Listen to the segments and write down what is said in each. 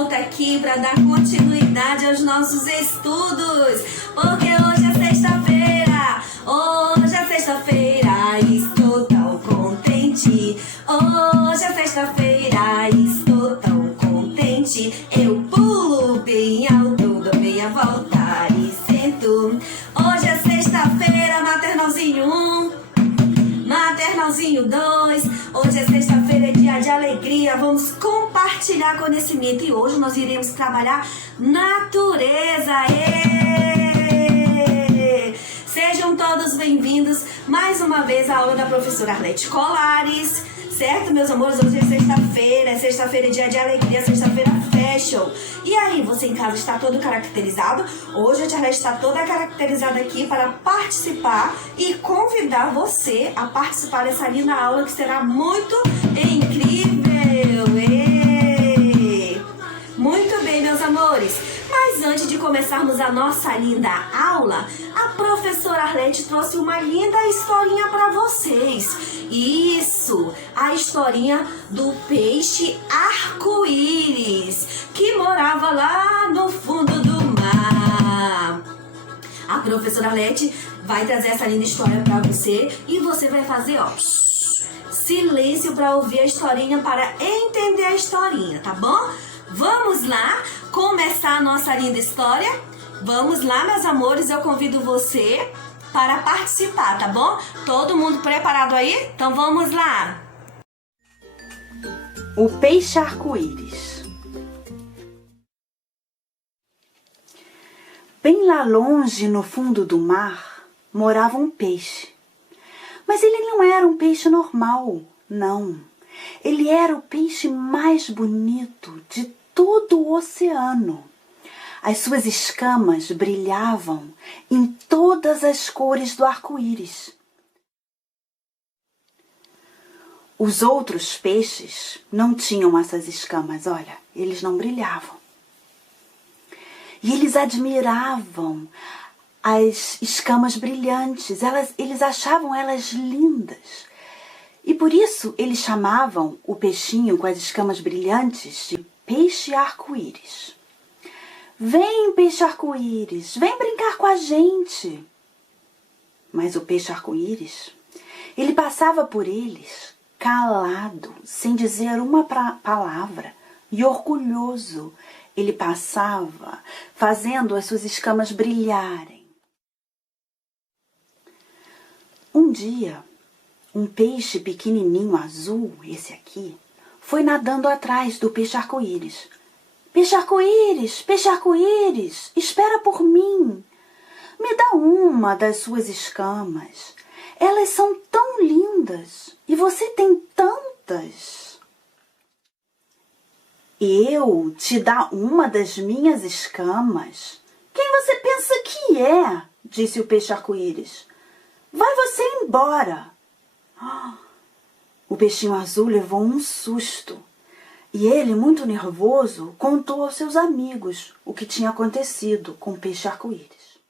volta aqui para dar continuidade aos nossos estudos, porque hoje é sexta-feira, estou tão contente. Hoje é sexta-feira, estou tão contente. Eu pulo bem alto, dou meia volta e sento. Hoje é sexta-feira, maternalzinho 1, maternalzinho 2. Hoje é sexta-feira, é dia de alegria. Vamos compartilhar conhecimento e hoje nós iremos trabalhar natureza. Sejam todos bem-vindos mais uma vez à aula da professora Arlete Colares, certo, meus amores? Hoje é sexta-feira, dia de alegria, sexta-feira fashion. E aí, você em casa está todo caracterizado? Hoje a tia Arlete está toda caracterizada aqui para participar e convidar você a participar dessa linda aula que será muito incrível. Muito bem, meus amores. Mas antes de começarmos a nossa linda aula, a professora Arlete trouxe uma linda historinha para vocês. Isso, a historinha do peixe arco-íris, que morava lá no fundo do mar. A professora Arlete vai trazer essa linda história para você e você vai fazer, ó, silêncio para ouvir a historinha, para entender a historinha, tá bom? Vamos lá começar a nossa linda história? Vamos lá, meus amores, eu convido você para participar, tá bom? Todo mundo preparado aí? Então vamos lá! O peixe arco-íris. Bem lá longe, no fundo do mar, morava um peixe. Mas ele não era um peixe normal, não. Ele era o peixe mais bonito de todo o oceano. As suas escamas brilhavam em todas as cores do arco-íris. Os outros peixes não tinham essas escamas, olha, eles não brilhavam. E eles admiravam as escamas brilhantes, eles achavam elas lindas. E por isso eles chamavam o peixinho com as escamas brilhantes de peixe arco-íris. Vem, peixe arco-íris, vem brincar com a gente. Mas o peixe arco-íris, ele passava por eles calado, sem dizer uma palavra, e orgulhoso. Ele passava fazendo as suas escamas brilharem. Um dia, um peixe pequenininho azul, esse aqui, foi nadando atrás do peixe arco-íris. Peixe arco-íris, espera por mim. Me dá uma das suas escamas. Elas são tão lindas e você tem tantas. Eu te dar uma das minhas escamas? Quem você pensa que é? Disse o peixe arco-íris. Vai você embora. O peixinho azul levou um susto e ele, muito nervoso, contou aos seus amigos o que tinha acontecido com o peixe arco-íris.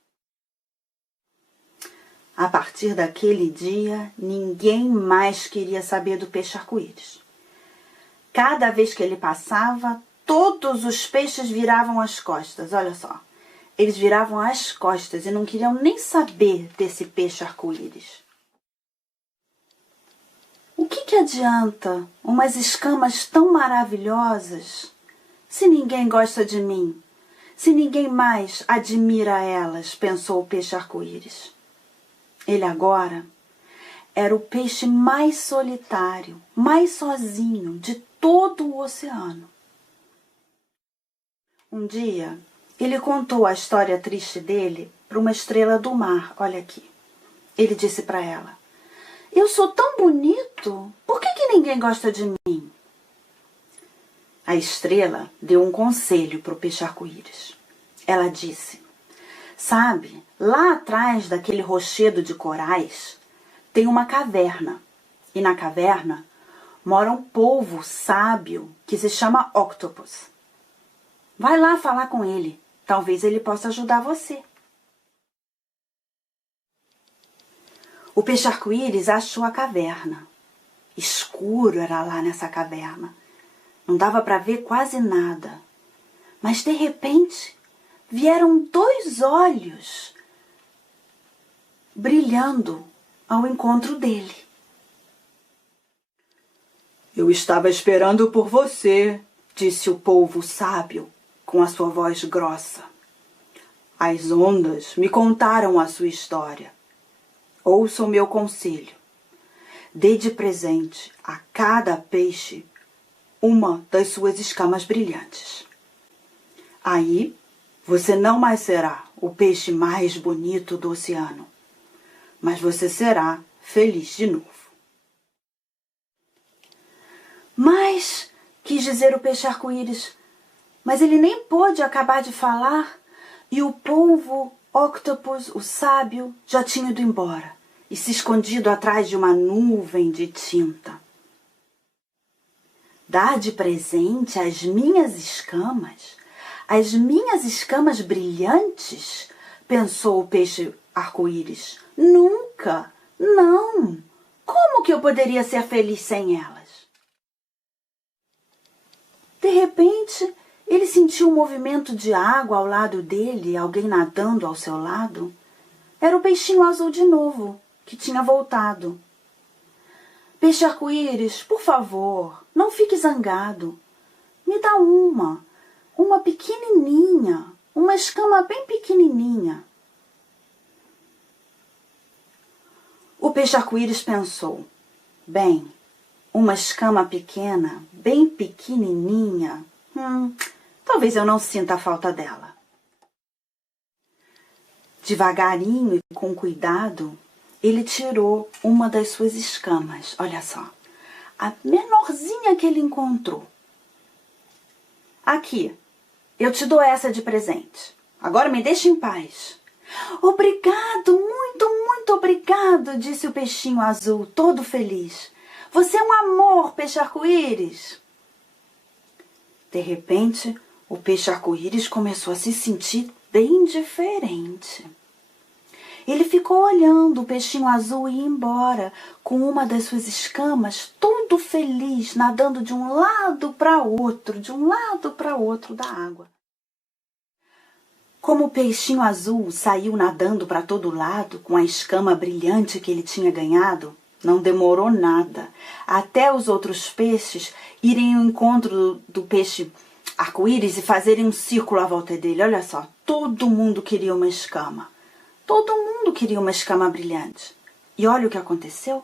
A partir daquele dia, ninguém mais queria saber do peixe arco-íris. Cada vez que ele passava, todos os peixes viravam as costas, olha só. Eles viravam as costas e não queriam nem saber desse peixe arco-íris. O que adianta umas escamas tão maravilhosas se ninguém gosta de mim, se ninguém mais admira elas, pensou o peixe arco-íris. Ele agora era o peixe mais solitário, mais sozinho de todo o oceano. Um dia, ele contou a história triste dele para uma estrela do mar, olha aqui. Ele disse para ela: eu sou tão bonito, por que ninguém gosta de mim? A estrela deu um conselho para o peixe arco-íris. Ela disse: sabe, lá atrás daquele rochedo de corais tem uma caverna. E na caverna mora um polvo sábio que se chama Octopus. Vai lá falar com ele, talvez ele possa ajudar você. O peixe arco-íris achou a caverna. Escuro era lá nessa caverna. Não dava para ver quase nada. Mas de repente vieram 2 olhos brilhando ao encontro dele. Eu estava esperando por você, disse o polvo sábio com a sua voz grossa. As ondas me contaram a sua história. Ouça o meu conselho. Dê de presente a cada peixe uma das suas escamas brilhantes. Aí você não mais será o peixe mais bonito do oceano, mas você será feliz de novo. Mas, quis dizer o peixe arco-íris, mas ele nem pôde acabar de falar e o polvo octopus, o sábio, já tinha ido embora e se escondido atrás de uma nuvem de tinta. Dar de presente as minhas escamas brilhantes, pensou o peixe arco-íris. Nunca, não. Como que eu poderia ser feliz sem elas? De repente, ele sentiu um movimento de água ao lado dele, alguém nadando ao seu lado. Era o peixinho azul de novo, que tinha voltado. Peixe arco-íris, por favor, não fique zangado. Me dá uma pequenininha, uma escama bem pequenininha. O peixe arco-íris pensou, bem, uma escama pequena, bem pequenininha, talvez eu não sinta a falta dela. Devagarinho e com cuidado, ele tirou uma das suas escamas, olha só, a menorzinha que ele encontrou. Aqui, eu te dou essa de presente. Agora me deixa em paz. Obrigado, muito obrigado, disse o peixinho azul, todo feliz. Você é um amor, peixe arco-íris. De repente, o peixe arco-íris começou a se sentir bem diferente. Ele ficou olhando o peixinho azul ir embora, com uma das suas escamas, todo feliz, nadando de um lado para outro da água. Como o peixinho azul saiu nadando para todo lado, com a escama brilhante que ele tinha ganhado, não demorou nada, até os outros peixes irem ao encontro do peixe arco-íris e fazerem um círculo à volta dele. Olha só, todo mundo queria uma escama. Todo mundo queria uma escama brilhante. E olha o que aconteceu.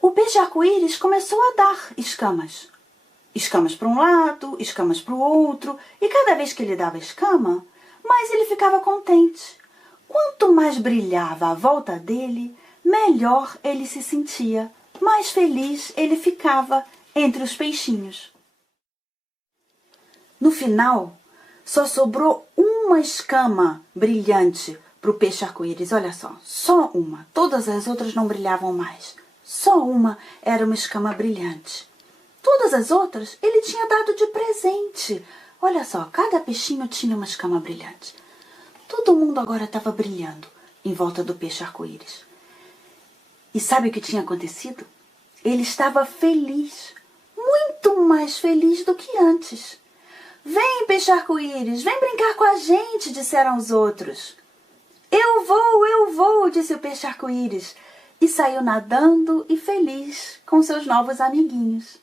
O peixe arco-íris começou a dar escamas. Escamas para um lado, escamas para o outro. E cada vez que ele dava escama, mais ele ficava contente. Quanto mais brilhava à volta dele, melhor ele se sentia. Mais feliz ele ficava entre os peixinhos. No final, só sobrou uma escama brilhante para o peixe arco-íris, olha só uma. Todas as outras não brilhavam mais. Só uma era uma escama brilhante. Todas as outras ele tinha dado de presente. Olha só, cada peixinho tinha uma escama brilhante. Todo mundo agora estava brilhando em volta do peixe arco-íris. E sabe o que tinha acontecido? Ele estava feliz, muito mais feliz do que antes. Vem, peixe arco-íris, vem brincar com a gente, disseram os outros. Eu vou, disse o peixe arco-íris, e saiu nadando e feliz com seus novos amiguinhos.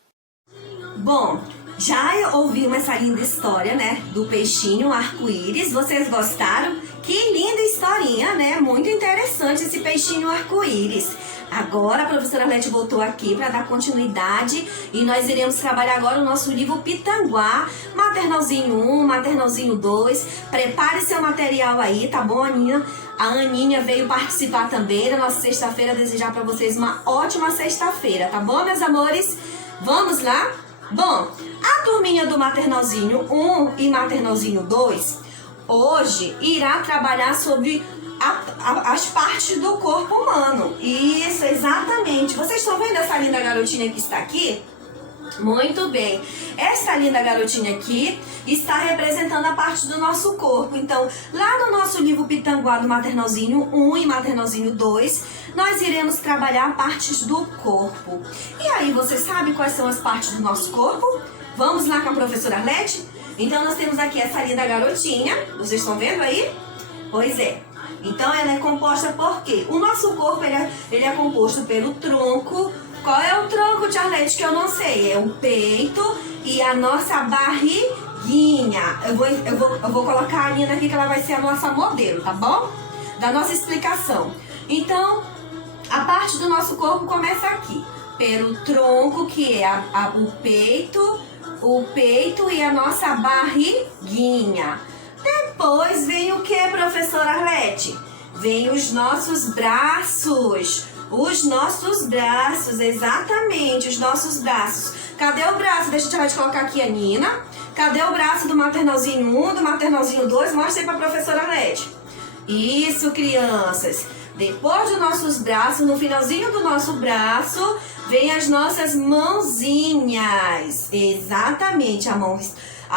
Bom, já ouvimos essa linda história, né, do peixinho arco-íris. Vocês gostaram? Que linda historinha, né? Muito interessante esse peixinho arco-íris. Agora a professora Arlete voltou aqui para dar continuidade e nós iremos trabalhar agora o nosso livro Pitanguá, maternalzinho 1, maternalzinho 2. Prepare seu material aí, tá bom, Aninha? A Aninha veio participar também da nossa sexta-feira, desejar para vocês uma ótima sexta-feira, tá bom, meus amores? Vamos lá? Bom, a turminha do maternalzinho 1 e maternalzinho 2 hoje irá trabalhar sobre as partes do corpo humano. Isso, exatamente. Vocês estão vendo essa linda garotinha que está aqui? Muito bem. Essa linda garotinha aqui está representando a parte do nosso corpo. Então, lá no nosso livro Pitanguá do maternalzinho 1 e maternalzinho 2, nós iremos trabalhar partes do corpo. E aí, você sabe quais são as partes do nosso corpo? Vamos lá com a professora Arlete? Então nós temos aqui essa linda garotinha, vocês estão vendo aí? Pois é. Então ela é composta por quê? O nosso corpo ele é composto pelo tronco. Qual é o tronco, Tia Arlete, que eu não sei? É o peito e a nossa barriguinha. Eu vou colocar a Nina aqui que ela vai ser a nossa modelo, tá bom? Da nossa explicação. Então, a parte do nosso corpo começa aqui. Pelo tronco, que é o peito e a nossa barriguinha. Depois vem o que, professora Arlete? Vem os nossos braços. Os nossos braços, exatamente, os nossos braços. Cadê o braço? Deixa eu te colocar aqui a Nina. Cadê o braço do maternalzinho 1, do maternalzinho 2? Mostra aí pra professora Arlete. Isso, crianças. Depois dos nossos braços, no finalzinho do nosso braço, vem as nossas mãozinhas. Exatamente, a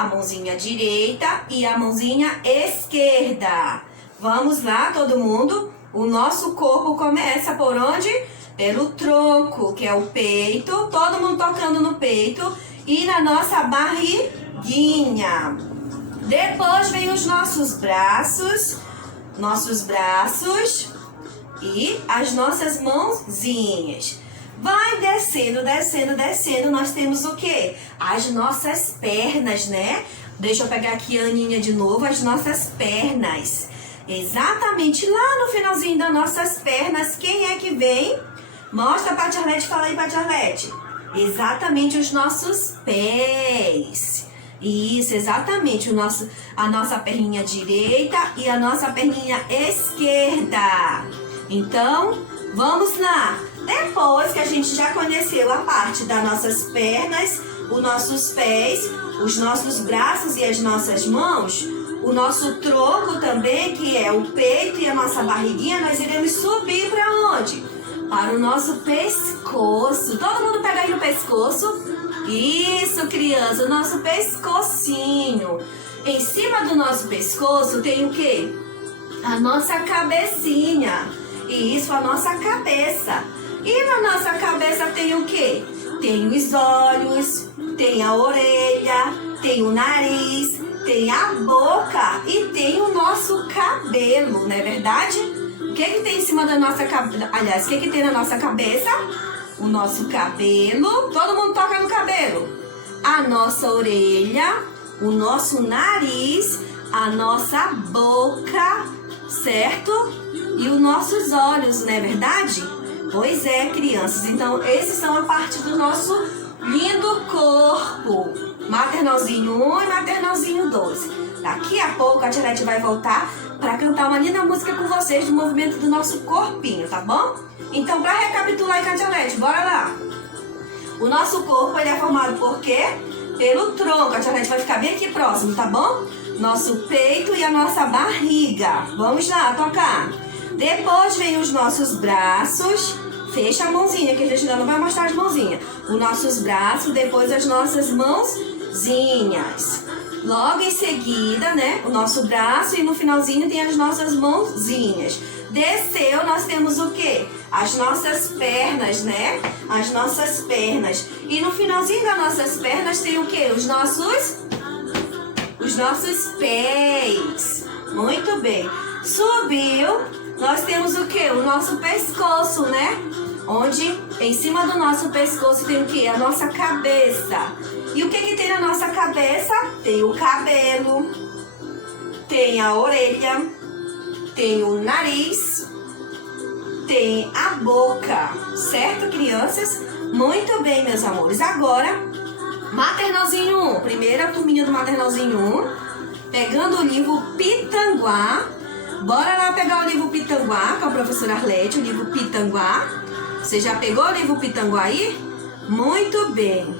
mãozinha direita e a mãozinha esquerda. Vamos lá, todo mundo? O nosso corpo começa por onde? Pelo tronco, que é o peito. Todo mundo tocando no peito. E na nossa barriguinha. Depois vem os nossos braços. E as nossas mãozinhas. Vai descendo, descendo, descendo. Nós temos o quê? As nossas pernas, né? Deixa eu pegar aqui a Aninha de novo. As nossas pernas. Exatamente lá no finalzinho das nossas pernas. Quem é que vem? Mostra pra Tia Arlete. Fala aí pra Tia Arlete. Exatamente os nossos pés. Isso, exatamente. A nossa perninha direita e a nossa perninha esquerda. Então, vamos lá. Depois que a gente já conheceu a parte das nossas pernas, os nossos pés, os nossos braços e as nossas mãos, o nosso tronco também, que é o peito e a nossa barriguinha, nós iremos subir para onde? Para o nosso pescoço. Todo mundo pega aí no pescoço. Isso, criança, o nosso pescocinho. Em cima do nosso pescoço tem o quê? A nossa cabecinha. Isso, a nossa cabeça. E na nossa cabeça tem o quê? Tem os olhos, tem a orelha, tem o nariz, tem a boca e tem o nosso cabelo, não é verdade? O que tem em cima da nossa cabeça? Aliás, o que tem na nossa cabeça? O nosso cabelo. Todo mundo toca no cabelo. A nossa orelha, o nosso nariz, a nossa boca, certo? E os nossos olhos, não é verdade? Pois é, crianças. Então, esses são a parte do nosso lindo corpo. Maternalzinho 1 e maternalzinho 2. Daqui a pouco a Tia Arlete vai voltar para cantar uma linda música com vocês do movimento do nosso corpinho, tá bom? Então, para recapitular aí com a Tia Arlete, bora lá. O nosso corpo, ele é formado por quê? Pelo tronco. A Tia Arlete vai ficar bem aqui próximo, tá bom? Nosso peito e a nossa barriga. Vamos lá, tocar. Depois vem os nossos braços. Fecha a mãozinha, que a gente ainda não vai mostrar as mãozinhas. Os nossos braços, depois as nossas mãozinhas. Logo em seguida, né, o nosso braço e no finalzinho tem as nossas mãozinhas. Desceu, nós temos o quê? As nossas pernas, né? As nossas pernas. E no finalzinho das nossas pernas tem o quê? Os nossos pés. Muito bem. Subiu, nós temos o quê? O nosso pescoço, né? Onde em cima do nosso pescoço tem o quê? A nossa cabeça. E o que tem na nossa cabeça? Tem o cabelo, tem a orelha, tem o nariz, tem a boca. Certo, crianças? Muito bem, meus amores. Agora, maternalzinho 1. Primeira turminha do maternalzinho 1. Pegando o livro Pitanguá. Bora lá pegar o livro Pitanguá com a professora Arlete, o livro Pitanguá. Você já pegou o livro Pitanguá aí? Muito bem.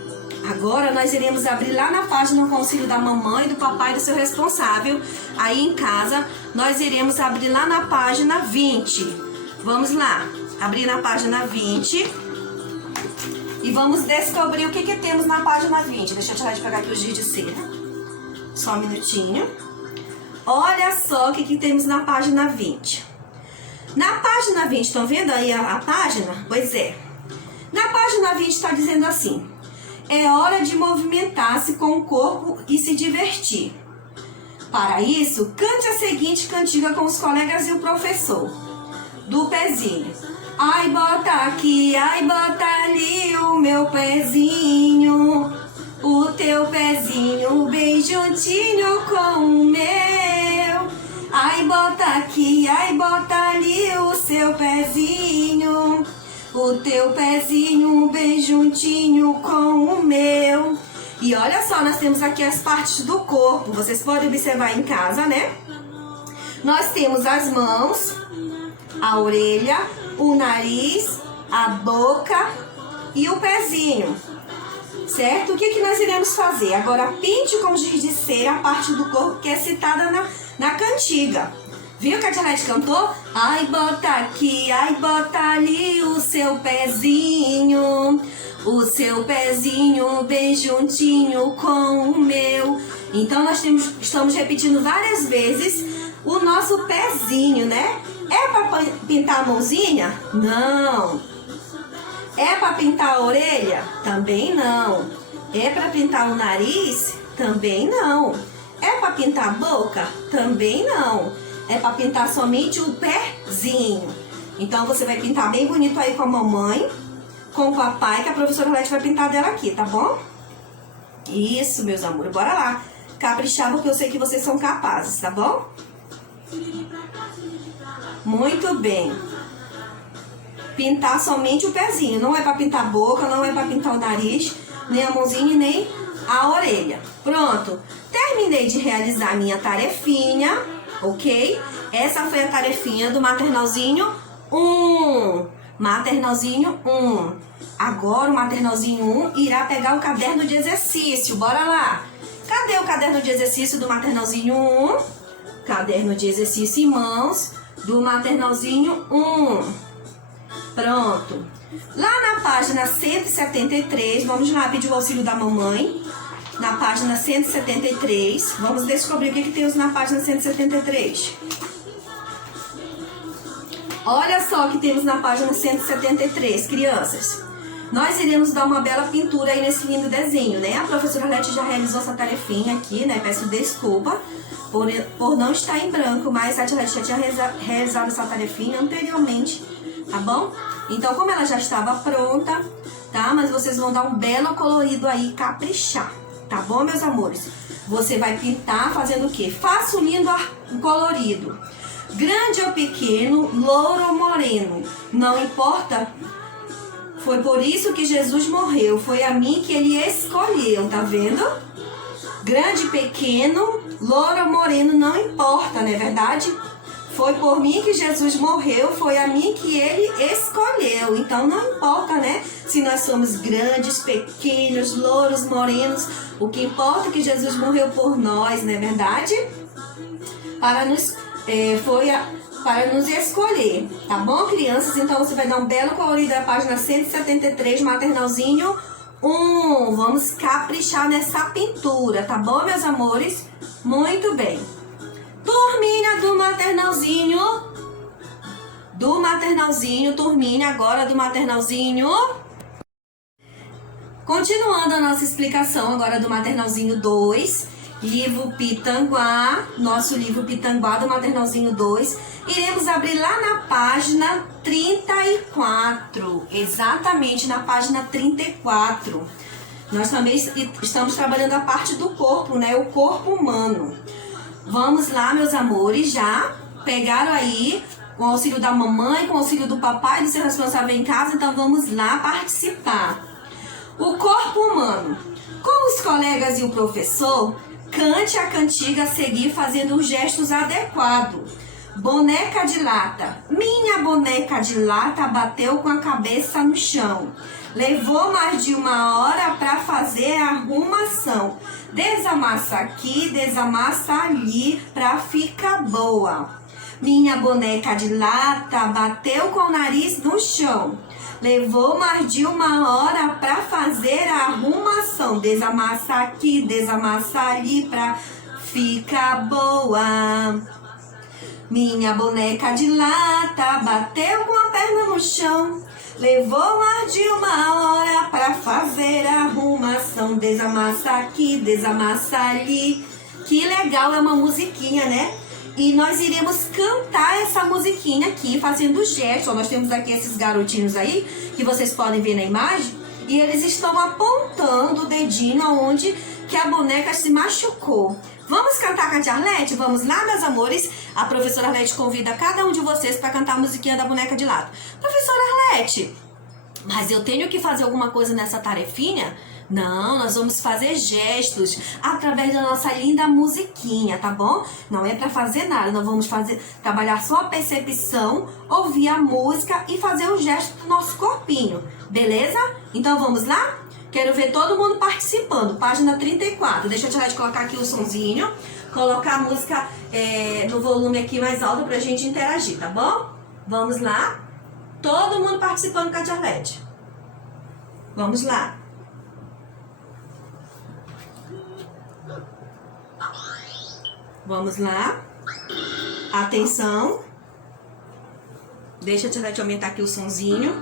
Agora nós iremos abrir lá na página com o auxílio da mamãe, do papai e do seu responsável. Aí em casa, nós iremos abrir lá na página 20. Vamos lá, abrir na página 20. E vamos descobrir o que temos na página 20. Deixa eu tirar de pegar aqui o giz de cera. Só um minutinho. Olha só o que temos na página 20. Na página 20, estão vendo aí a página? Pois é. Na página 20 está dizendo assim: É hora de movimentar-se com o corpo e se divertir. Para isso, cante a seguinte cantiga com os colegas e o professor. Do pezinho. Ai, bota aqui, ai, bota ali o meu pezinho. O teu pezinho bem juntinho com o meu. Ai, bota aqui, ai, bota ali o seu pezinho. O teu pezinho bem juntinho com o meu. E olha só, nós temos aqui as partes do corpo. Vocês podem observar em casa, né? Nós temos as mãos, a orelha, o nariz, a boca e o pezinho. Certo? O que nós iremos fazer? Agora, pinte com giz de cera a parte do corpo que é citada na cantiga. Viu que a Tia Lete cantou? Ai, bota aqui, ai, bota ali o seu pezinho. O seu pezinho bem juntinho com o meu. Então, nós estamos repetindo várias vezes o nosso pezinho, né? É para pintar a mãozinha? Não. É para pintar a orelha? Também não. É para pintar o nariz? Também não. É para pintar a boca? Também não. É para pintar somente o pezinho. Então, você vai pintar bem bonito aí com a mamãe, com o papai, que a professora Lete vai pintar dela aqui, tá bom? Isso, meus amores. Bora lá. Caprichar, porque eu sei que vocês são capazes, tá bom? Muito bem. Pintar somente o pezinho. Não é para pintar a boca, não é para pintar o nariz, nem a mãozinha, nem a orelha. Pronto. Terminei de realizar a minha tarefinha, ok? Essa foi a tarefinha do maternalzinho 1. Maternalzinho 1. Agora o maternalzinho 1 irá pegar o caderno de exercício. Bora lá. Cadê o caderno de exercício do maternalzinho 1? Caderno de exercício em mãos do maternalzinho 1. Pronto. Lá na página 173, vamos lá pedir o auxílio da mamãe. Na página 173, vamos descobrir o que temos na página 173. Olha só o que temos na página 173, crianças. Nós iremos dar uma bela pintura aí nesse lindo desenho, né? A professora Lete já realizou essa tarefinha aqui, né? Peço desculpa por não estar em branco, mas a tia Lete já tinha realizado essa tarefinha anteriormente, tá bom? Então, como ela já estava pronta, tá? Mas vocês vão dar um belo colorido aí, caprichar, tá bom, meus amores? Você vai pintar fazendo o quê? Faça um lindo colorido. Grande ou pequeno, louro ou moreno, não importa. Foi por isso que Jesus morreu. Foi a mim que ele escolheu, tá vendo? Grande, pequeno, louro ou moreno, não importa, não é verdade? Foi por mim que Jesus morreu, foi a mim que ele escolheu. Então não importa, né? Se nós somos grandes, pequenos, louros, morenos. O que importa é que Jesus morreu por nós, não é verdade? Para nos escolher, tá bom, crianças? Então você vai dar um belo colorido da página 173, maternalzinho 1. Vamos caprichar nessa pintura, tá bom, meus amores? Muito bem. Turminha do maternalzinho. Turminha agora do maternalzinho. Continuando a nossa explicação agora do maternalzinho 2. Livro Pitanguá, nosso livro Pitanguá do maternalzinho 2. Iremos abrir lá na página 34, exatamente na página 34. Nós também estamos trabalhando a parte do corpo, né? O corpo humano. Vamos lá, meus amores, já pegaram aí com o auxílio da mamãe, com o auxílio do papai, do seu responsável em casa, então vamos lá participar. O corpo humano. Com os colegas e o professor, cante a cantiga a seguir fazendo os gestos adequados. Boneca de lata. Minha boneca de lata bateu com a cabeça no chão. Levou mais de 1 hora para fazer a arrumação. Desamassa aqui, desamassa ali pra ficar boa. Minha boneca de lata bateu com o nariz no chão. Levou mais de 1 hora para fazer a arrumação. Desamassa aqui, desamassa ali pra ficar boa. Minha boneca de lata bateu com a perna no chão. Levou mais de 1 hora para fazer a arrumação. arrumação, desamassa aqui, desamassa ali. Que legal, é uma musiquinha, né? E nós iremos cantar essa musiquinha aqui, fazendo gestos. Nós temos aqui esses garotinhos aí, que vocês podem ver na imagem, e eles estão apontando o dedinho aonde que a boneca se machucou. Vamos cantar com a tia Arlete? Vamos lá, meus amores? A professora Arlete convida cada um de vocês para cantar a musiquinha da boneca de lado. Professora Arlete, mas eu tenho que fazer alguma coisa nessa tarefinha? Não, nós vamos fazer gestos através da nossa linda musiquinha, tá bom? Não é para fazer nada, nós vamos trabalhar só a percepção, ouvir a música e fazer o gesto do nosso corpinho, beleza? Então vamos lá? Quero ver todo mundo participando. Página 34. Deixa eu tirar de colocar aqui o sonzinho. Colocar a música no volume aqui mais alto pra gente interagir, tá bom? Vamos lá? Todo mundo participando com a tia Arlete. Vamos lá. Vamos lá. Atenção. Deixa a tia Arlete aumentar aqui o sonzinho.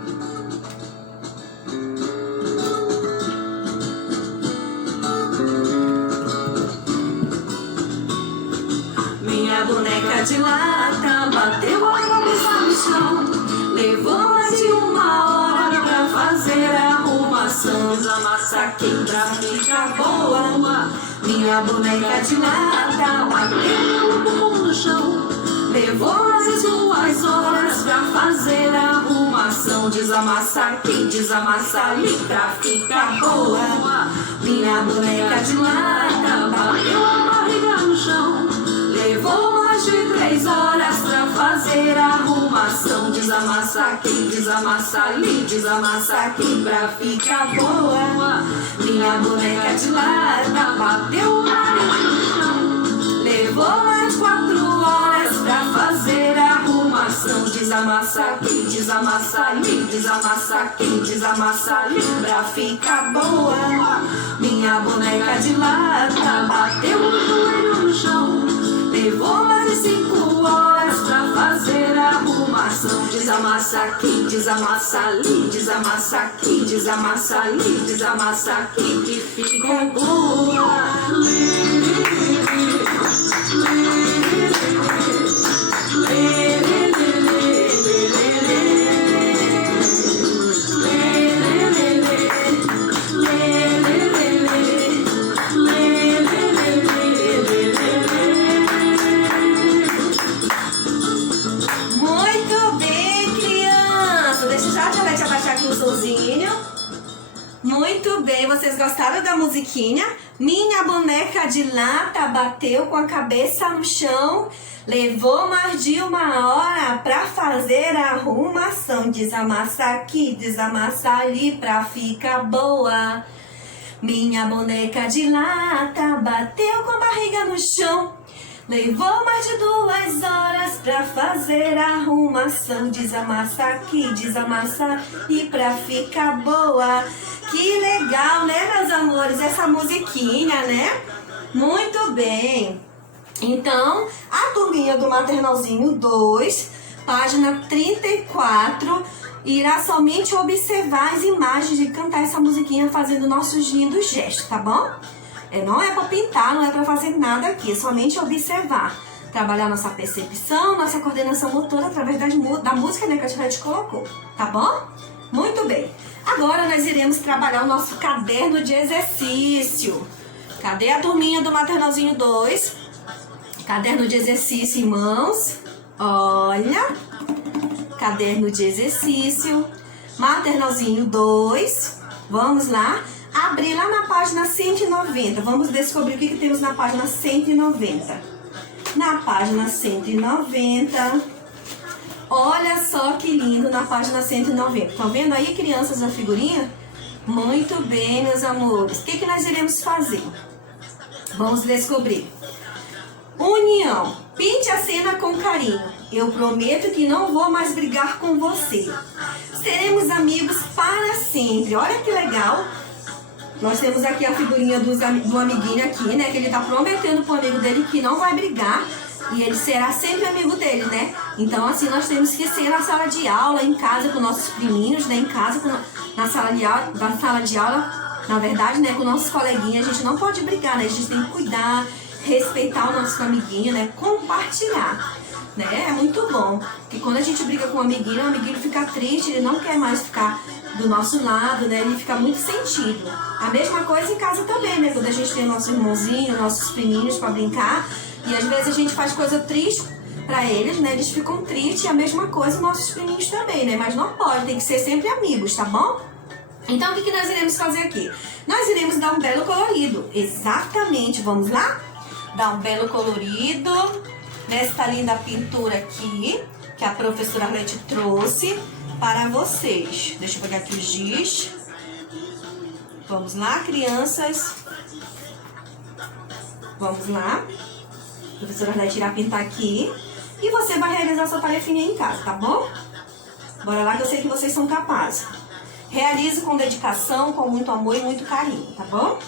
Minha boneca de lata bateu a cabeça no chão, levou mais de uma hora pra fazer a arrumação. Desamassa aqui pra ficar boa. Minha boneca de lata bateu o bumbum no chão, levou mais 2 horas pra fazer a arrumação. Desamassa aqui, desamassa ali pra ficar boa. Minha boneca de lata bateu a barriga no chão, levou mais de 3 horas pra fazer a arrumação. Desamassa aqui, desamassa ali, desamassa aqui pra ficar boa. Minha boneca de lata bateu o nariz no chão, levou mais 4 horas pra fazer a arrumação. Desamassa aqui, desamassa ali, desamassa aqui, desamassa ali pra ficar boa. Minha boneca de lata bateu o joelho no chão, levou mais de 5 horas pra fazer a arrumação. Desamassa aqui, desamassa ali, desamassa aqui, desamassa ali, desamassa aqui que fica boa. Muito bem, vocês gostaram da musiquinha? Minha boneca de lata bateu com a cabeça no chão, levou mais de 1 hora pra fazer a arrumação. Desamassa aqui, desamassa ali pra ficar boa. Minha boneca de lata bateu com a barriga no chão, levou mais de 2 horas pra fazer a arrumação. Desamassa aqui, desamassa e pra ficar boa. Que legal, né, meus amores? Essa musiquinha, né? Muito bem. Então, a turminha do Maternalzinho 2, página 34, irá somente observar as imagens de cantar essa musiquinha fazendo nossos lindos gestos, tá bom? Não é pra pintar, não é pra fazer nada aqui, é somente observar. Trabalhar nossa percepção, nossa coordenação motora através da música, né, que a gente colocou, tá bom? Muito bem. Agora nós iremos trabalhar o nosso caderno de exercício. Cadê a turminha do Maternalzinho 2? Caderno de exercício em mãos. Olha. Caderno de exercício. Maternalzinho 2. Vamos lá. Abrir lá na página 190. Vamos descobrir o que temos na página 190. Na página 190... Olha só que lindo na página 190. Estão vendo aí, crianças, a figurinha? Muito bem, meus amores. O que nós iremos fazer? Vamos descobrir. União. Pinte a cena com carinho. Eu prometo que não vou mais brigar com você. Seremos amigos para sempre. Olha que legal. Nós temos aqui a figurinha do amiguinho aqui, né? Que ele tá prometendo pro amigo dele que não vai brigar. E ele será sempre amigo dele, né? Então, assim, nós temos que ser na sala de aula, em casa com nossos priminhos, né? Em casa, na sala de aula, Na verdade, né, com nossos coleguinhas, a gente não pode brigar, né? A gente tem que cuidar, respeitar o nosso amiguinho, né? Compartilhar, né? É muito bom. Porque quando a gente briga com o amiguinho fica triste, ele não quer mais ficar do nosso lado, né? Ele fica muito sentido. A mesma coisa em casa também, né? Quando a gente tem nosso irmãozinho, nossos priminhos pra brincar, e às vezes a gente faz coisa triste pra eles, né? Eles ficam tristes, e a mesma coisa nossos priminhos também, né? Mas não pode, tem que ser sempre amigos, tá bom? Então, o que nós iremos fazer aqui? Nós iremos dar um belo colorido. Exatamente, vamos lá? Dar um belo colorido nesta linda pintura aqui, que a professora Arlete trouxe para vocês. Deixa eu pegar aqui o giz. Vamos lá, crianças. Vamos lá. A professora Arlete irá pintar aqui. E você vai realizar sua tarefinha em casa, tá bom? Bora lá que eu sei que vocês são capazes. Realize com dedicação, com muito amor e muito carinho, tá bom?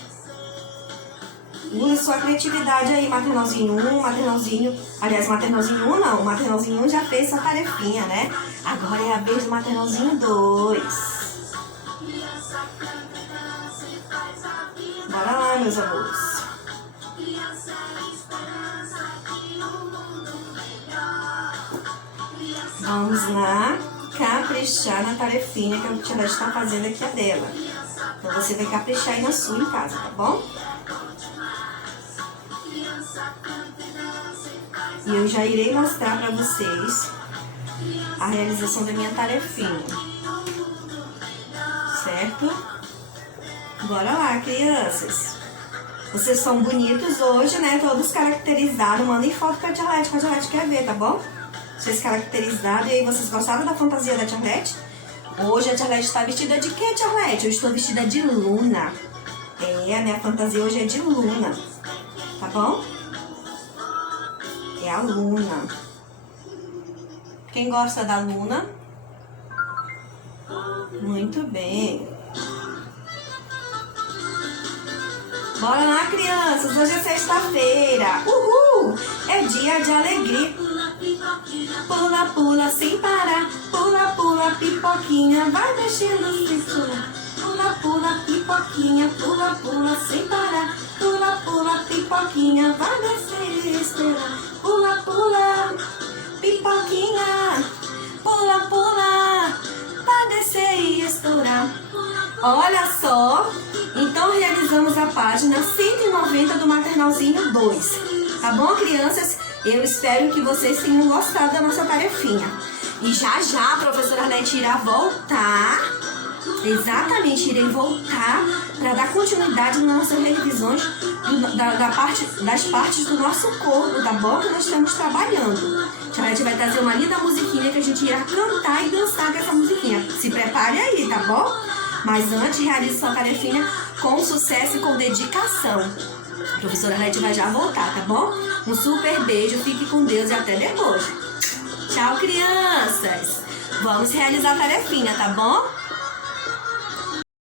Use sua criatividade aí, maternalzinho 1, maternalzinho... Aliás, maternalzinho 1 não, maternalzinho 1 já fez sua tarefinha, né? Agora é a vez do maternalzinho 2. Bora lá, meus amores. Vamos lá caprichar na tarefinha que a tia Leste está fazendo aqui, a dela. Então você vai caprichar aí na sua em casa, tá bom? E eu já irei mostrar para vocês a realização da minha tarefinha. Certo? Bora lá, crianças. Vocês são bonitos hoje, né? Todos caracterizados. Mandem foto pra tia Leste, que a tia Leste quer ver, tá bom? Vocês caracterizados. E aí, vocês gostaram da fantasia da tia Leste? Hoje a tia Leste está vestida de quê, tia Leste? Eu estou vestida de Luna. É, a minha fantasia hoje é de Luna. Tá bom? É a Luna. Quem gosta da Luna? Muito bem. Bora lá, crianças. Hoje é sexta-feira. Uhul! É dia de alegria. Pula, pula sem parar. Pula, pula, pipoquinha. Vai mexendo, cintura. Pula, pula, pipoquinha. Pula, pula sem parar. Pula, pula, pipoquinha. Vai descer e esperar. Pula, pula, pipoquinha. Pula, pula. Vai descer e estourar. Olha só. Então realizamos a página 190 do Maternalzinho 2. Tá bom, crianças? Eu espero que vocês tenham gostado da nossa tarefinha. E já já a professora Arlete irá voltar. Exatamente, irei voltar para dar continuidade nas nossas revisões das partes do nosso corpo, tá bom? Que nós estamos trabalhando. A Arlete vai trazer uma linda musiquinha que a gente irá cantar e dançar com essa musiquinha. Se prepare aí, tá bom? Mas antes, realize sua tarefinha com sucesso e com dedicação. A professora Arlete vai já voltar, tá bom? Um super beijo, fique com Deus e até depois. Tchau, crianças! Vamos realizar a tarefinha, tá bom?